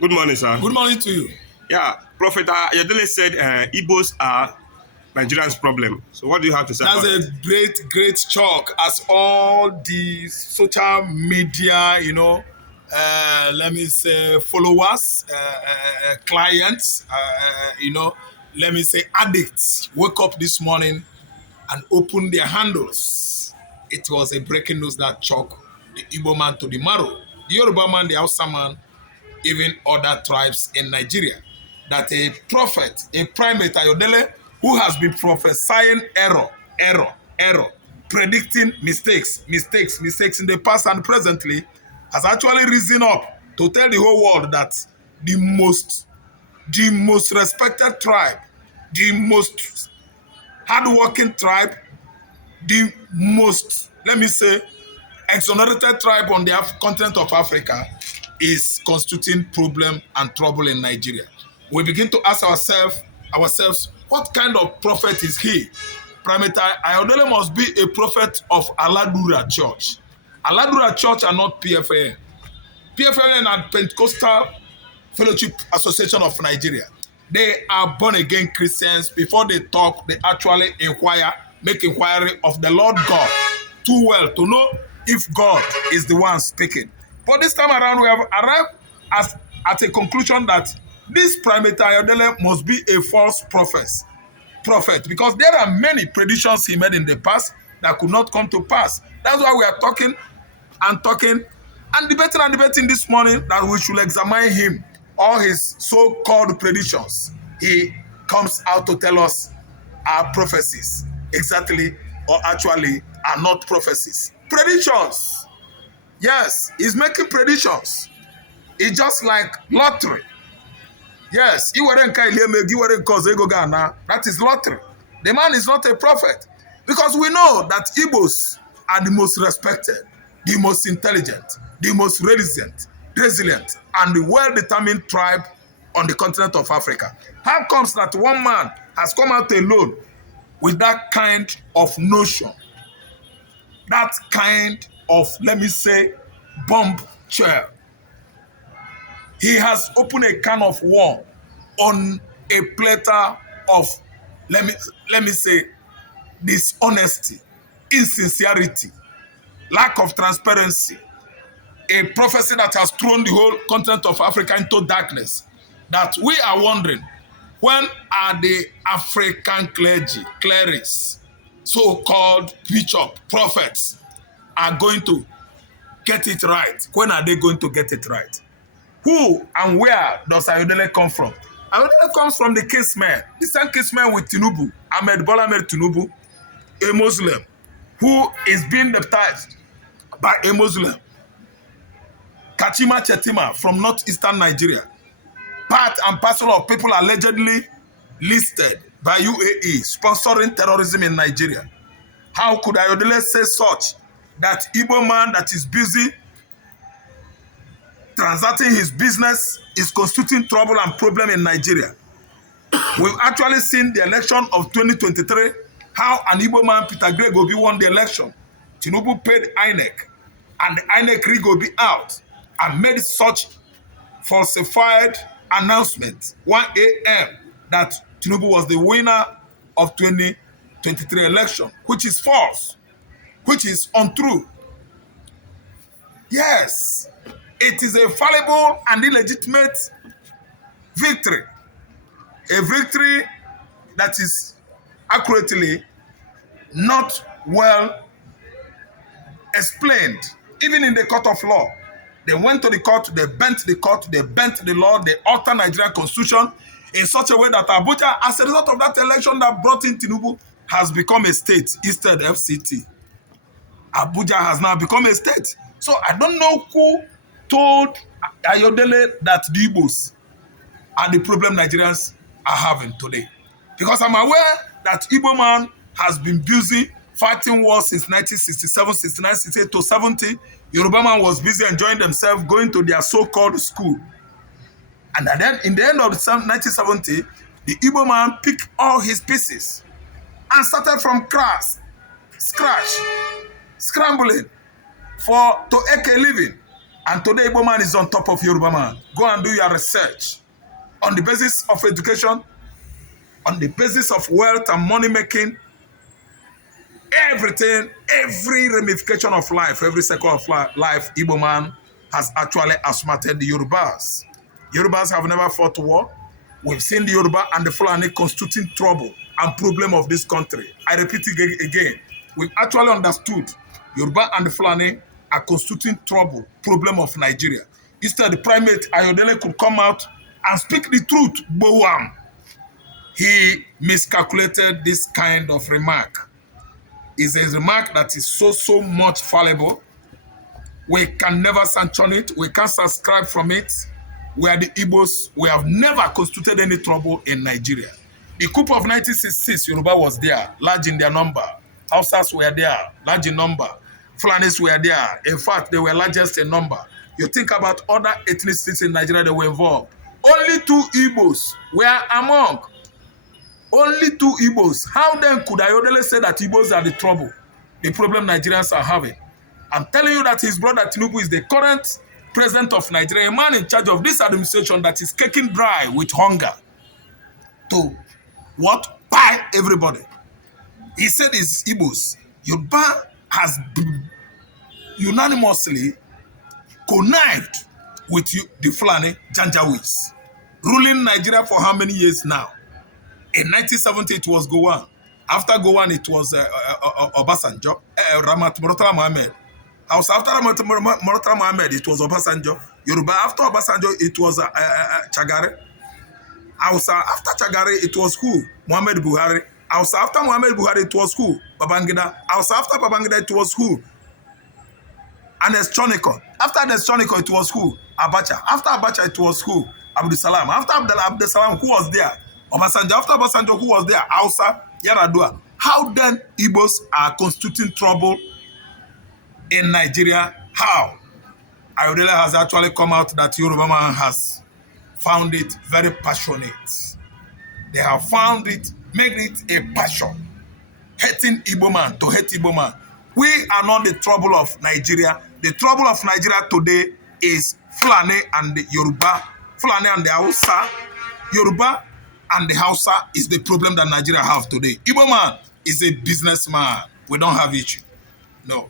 Good morning, sir. Good morning to you. Yeah, Prophet Ayodele said Igbos are Nigerians' problem. So what do you have to say That's about a it? great chalk as all the social media, let me say followers, clients, let me say addicts wake up this morning and open their handles. It was a breaking news that shocked the Igbo man to the marrow, the Yoruba man, the Hausa man, even other tribes in Nigeria, that a prophet, a primate Ayodele, who has been prophesying error, predicting mistakes in the past and presently, has actually risen up to tell the whole world that the most respected tribe, the most hardworking tribe, the most, let me say, exonerated tribe on the continent of Africa is constituting problem and trouble in Nigeria. We begin to ask ourselves, what kind of prophet is he? Primate Ayodele must be a prophet of Aladura Church. Aladura Church are not PFN. PFN and Pentecostal Fellowship Association of Nigeria. They are born again Christians. Before they talk, they actually make inquiry of the Lord God too well to know if God is the one speaking. But this time around, we have arrived at a conclusion that this primate Ayodele must be a false prophet, because there are many predictions he made in the past that could not come to pass. That's why we are talking and debating this morning that we should examine him, all his so-called predictions. He comes out to tell us are prophecies, exactly, or actually are not prophecies. Predictions. Yes, he's making predictions. It's just like lottery. Yes, that is lottery. The man is not a prophet, because we know that Igbos are the most respected, the most intelligent, the most resilient, and the well-determined tribe on the continent of Africa. How comes that one man has come out alone with that kind of notion, that kind of, let me say, bomb chair? He has opened a can of war on a platter of, let me say, dishonesty, insincerity, lack of transparency, a prophecy that has thrown the whole continent of Africa into darkness, that we are wondering, when are the African clerics, so-called bishop, prophets, are going to get it right? When are they going to get it right? Who and where does Ayodele come from? Ayodele comes from the caseman, the same caseman with Tinubu, Ahmed Bola Ahmed Tinubu, a Muslim who is being baptized by a Muslim, Kachima Chetima from northeastern Nigeria, part and parcel of people allegedly listed by UAE sponsoring terrorism in Nigeria. How could Ayodele say such, that Igbo man that is busy transacting his business is constituting trouble and problem in Nigeria? We've actually seen the election of 2023, how an Igbo man, Peter Greg Obi, won the election. Tinubu paid INEC, and the INEC rig will be out and made such falsified announcement, 1 a.m., that Tinubu was the winner of 2023 election, which is false, which is untrue. Yes, it is a fallible and illegitimate victory, a victory that is accurately not well explained, even in the court of law. They went to the court, they bent the law, they altered Nigerian constitution in such a way that Abuja, as a result of that election that brought in Tinubu, has become a state instead of FCT. Abuja has now become a state. So I don't know who told Ayodele that the Igbos are the problem Nigerians are having today. Because I'm aware that Igbo man has been busy fighting wars since 1967, 69, 68 to 70. Yoruba man was busy enjoying themselves, going to their so-called school. And then in the end of 1970, the Igbo man picked all his pieces and started from scratch, scrambling to make a living. And today, Igbo man is on top of Yoruba man. Go and do your research. On the basis of education, on the basis of wealth and money making, everything, every ramification of life, every sector of life, Igbo man has actually outsmarted the Yorubas. Yorubas have never fought war. We've seen the Yoruba and the Fulani constituting trouble and problem of this country. I repeat it again. We've actually understood Yoruba and the Fulani are constituting trouble, problem of Nigeria. Instead, the primate Ayomede could come out and speak the truth. Boam. He miscalculated this kind of remark. It's a remark that is so much fallible. We can never sanction it. We can't subscribe from it. We are the Igbos. We have never constituted any trouble in Nigeria. The coup of 1966, Yoruba was there, large in their number. Hausas were there, large in number. Fulanis were there. In fact, they were largest in number. You think about other ethnicities in Nigeria that were involved. Only 2 Igbos were among. Only 2 Igbos. How then could Ayodele say that Igbos are the trouble, the problem Nigerians are having? I'm telling you that his brother Tinubu is the current president of Nigeria, a man in charge of this administration that is caking dry with hunger to what? Buy everybody. He said it's Igbos. Yoruba has unanimously connived with the Fulani Janjaweeds, ruling Nigeria for how many years now? In 1970, it was Gowon. After Gowon, it was Obasanjo, Ramat Murtala Mohammed. After Ramat Murtala Mohammed, it was Obasanjo. Yoruba, after Obasanjo, it was Chagare. Hausa, after Chagare, it was who? Muhammad Buhari. Hausa, after Muhammad Buhari, it was who? Babangida. Hausa, after Babangida, it was who? Anes Choniko. After Anes Choniko, it was who? Abacha. After Abacha, it was who? Abdul Salam. After Abdul Salam, who was there? Obasanjo. After Obasanjo, who was there? Hausa, Yaradua. How then Igbos are constituting trouble in Nigeria? How? Ayodele has actually come out that Yoruba man has found it very passionate. They have found it, made it a passion. Hating Igbo man to hate Igbo man. We are not the trouble of Nigeria. The trouble of Nigeria today is Fulani and the Yoruba. Fulani and the Hausa. Yoruba and the Hausa is the problem that Nigeria have today. Igbo man is a businessman. We don't have issue. No.